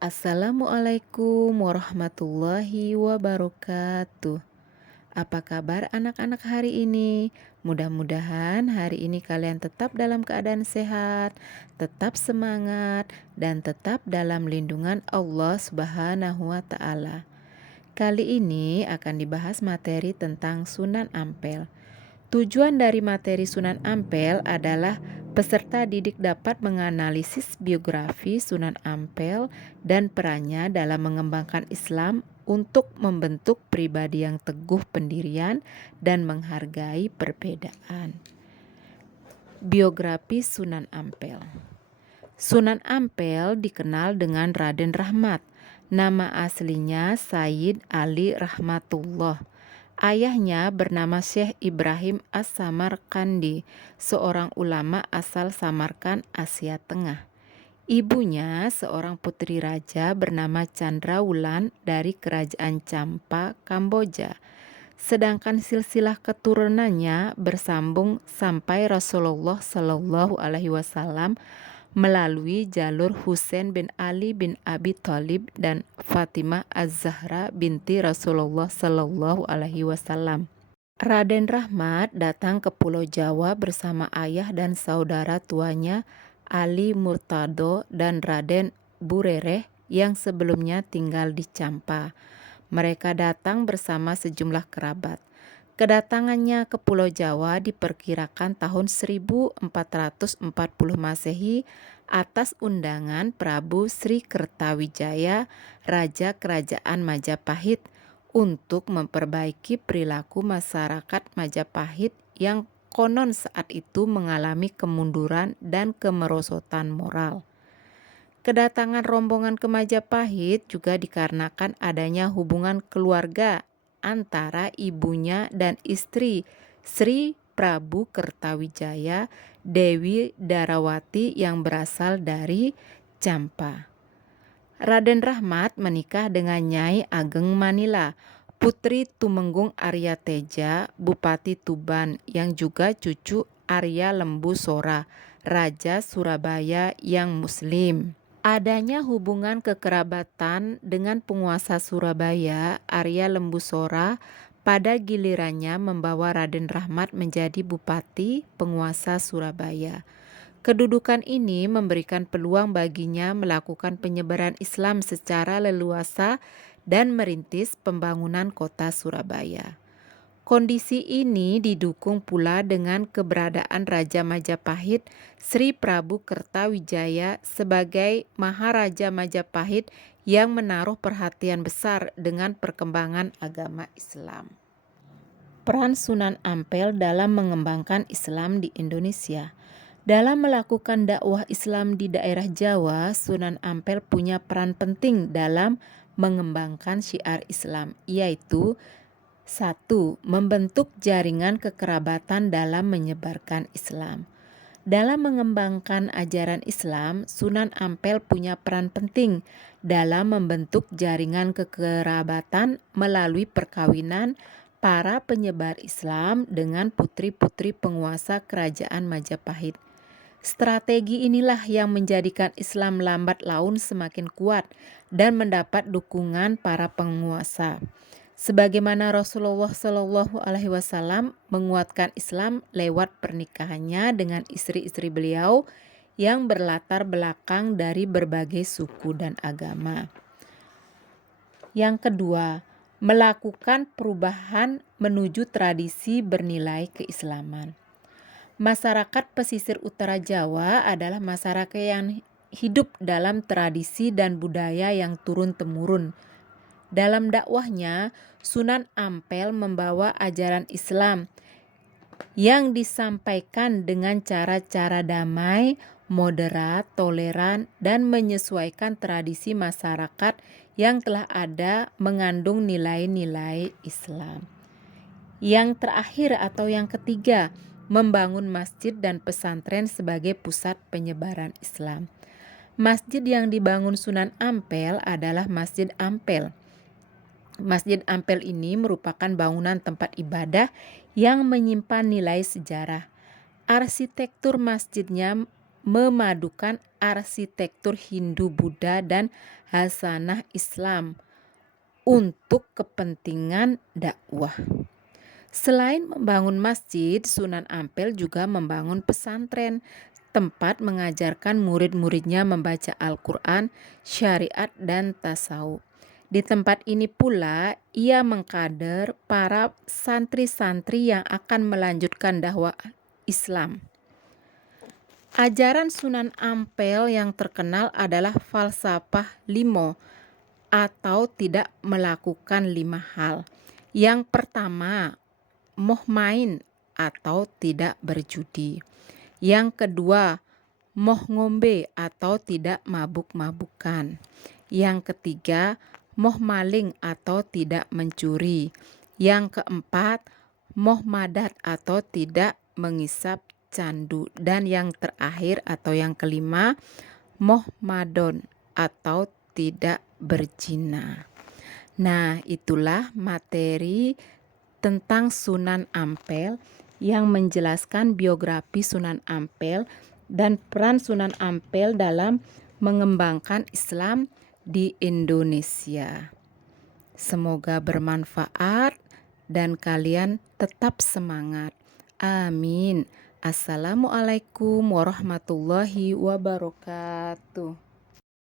Assalamualaikum warahmatullahi wabarakatuh. Apa kabar anak-anak hari ini? Mudah-mudahan hari ini kalian tetap dalam keadaan sehat, tetap semangat, dan tetap dalam lindungan Allah Subhanahu wa Ta'ala. Kali ini akan dibahas materi tentang Sunan Ampel. Tujuan dari materi Sunan Ampel adalah peserta didik dapat menganalisis biografi Sunan Ampel dan perannya dalam mengembangkan Islam untuk membentuk pribadi yang teguh pendirian dan menghargai perbedaan. Biografi Sunan Ampel. Sunan Ampel dikenal dengan Raden Rahmat. Nama aslinya Sayyid Ali Rahmatullah. Ayahnya bernama Syekh Ibrahim As-Samarkandi, seorang ulama asal Samarkand, Asia Tengah. Ibunya seorang putri raja bernama Chandrawulan dari kerajaan Champa, Kamboja. Sedangkan silsilah keturunannya bersambung sampai Rasulullah Shallallahu Alaihi Wasallam melalui jalur Husain bin Ali bin Abi Thalib dan Fatimah Az-Zahra binti Rasulullah Shallallahu Alaihi Wasallam. Raden Rahmat datang ke Pulau Jawa bersama ayah dan saudara tuanya Ali Murtado dan Raden Burereh yang sebelumnya tinggal di Champa. Mereka datang bersama sejumlah kerabat. Kedatangannya ke Pulau Jawa diperkirakan tahun 1440 Masehi atas undangan Prabu Sri Kertawijaya, Raja Kerajaan Majapahit, untuk memperbaiki perilaku masyarakat Majapahit yang konon saat itu mengalami kemunduran dan kemerosotan moral. Kedatangan rombongan ke Majapahit juga dikarenakan adanya hubungan keluarga antara ibunya dan istri Sri Prabu Kertawijaya, Dewi Darawati yang berasal dari Champa. Raden Rahmat menikah dengan Nyai Ageng Manila, putri Tumenggung Arya Teja, Bupati Tuban yang juga cucu Arya Lembu Sora, Raja Surabaya yang Muslim. Adanya hubungan kekerabatan dengan penguasa Surabaya, Arya Lembu Sora, pada gilirannya membawa Raden Rahmat menjadi bupati penguasa Surabaya. Kedudukan ini memberikan peluang baginya melakukan penyebaran Islam secara leluasa dan merintis pembangunan kota Surabaya. Kondisi ini didukung pula dengan keberadaan Raja Majapahit Sri Prabu Kertawijaya sebagai Maharaja Majapahit yang menaruh perhatian besar dengan perkembangan agama Islam. Peran Sunan Ampel dalam mengembangkan Islam di Indonesia. Dalam melakukan dakwah Islam di daerah Jawa, Sunan Ampel punya peran penting dalam mengembangkan syiar Islam, yaitu 1. Membentuk jaringan kekerabatan dalam menyebarkan Islam. Dalam mengembangkan ajaran Islam, Sunan Ampel punya peran penting dalam membentuk jaringan kekerabatan melalui perkawinan para penyebar Islam dengan putri-putri penguasa kerajaan Majapahit. Strategi inilah yang menjadikan Islam lambat laun semakin kuat dan mendapat dukungan para penguasa. Sebagaimana Rasulullah Shallallahu Alaihi Wasallam menguatkan Islam lewat pernikahannya dengan istri-istri beliau yang berlatar belakang dari berbagai suku dan agama. Yang kedua, melakukan perubahan menuju tradisi bernilai keislaman. Masyarakat pesisir utara Jawa adalah masyarakat yang hidup dalam tradisi dan budaya yang turun-temurun. Dalam dakwahnya, Sunan Ampel membawa ajaran Islam yang disampaikan dengan cara-cara damai, moderat, toleran, dan menyesuaikan tradisi masyarakat yang telah ada mengandung nilai-nilai Islam. Yang terakhir atau yang ketiga, membangun masjid dan pesantren sebagai pusat penyebaran Islam. Masjid yang dibangun Sunan Ampel adalah Masjid Ampel. Masjid Ampel ini merupakan bangunan tempat ibadah yang menyimpan nilai sejarah. Arsitektur masjidnya memadukan arsitektur Hindu-Buddha dan Hasanah Islam untuk kepentingan dakwah. Selain membangun masjid, Sunan Ampel juga membangun pesantren, tempat mengajarkan murid-muridnya membaca Al-Quran, syariat, dan tasawuf. Di tempat ini pula ia mengkader para santri-santri yang akan melanjutkan dakwah Islam. Ajaran Sunan Ampel yang terkenal adalah falsafah limo atau tidak melakukan 5 hal. Yang pertama, moh main atau tidak berjudi. Yang kedua, moh ngombe atau tidak mabuk-mabukan. Yang ketiga, moh maling atau tidak mencuri. Yang keempat, moh madat atau tidak mengisap candu. Dan yang terakhir atau yang kelima, moh madon atau tidak berzina. Nah, itulah materi tentang Sunan Ampel yang menjelaskan biografi Sunan Ampel dan peran Sunan Ampel dalam mengembangkan Islam di Indonesia. Semoga bermanfaat dan kalian tetap semangat. Amin. Assalamualaikum warahmatullahi wabarakatuh.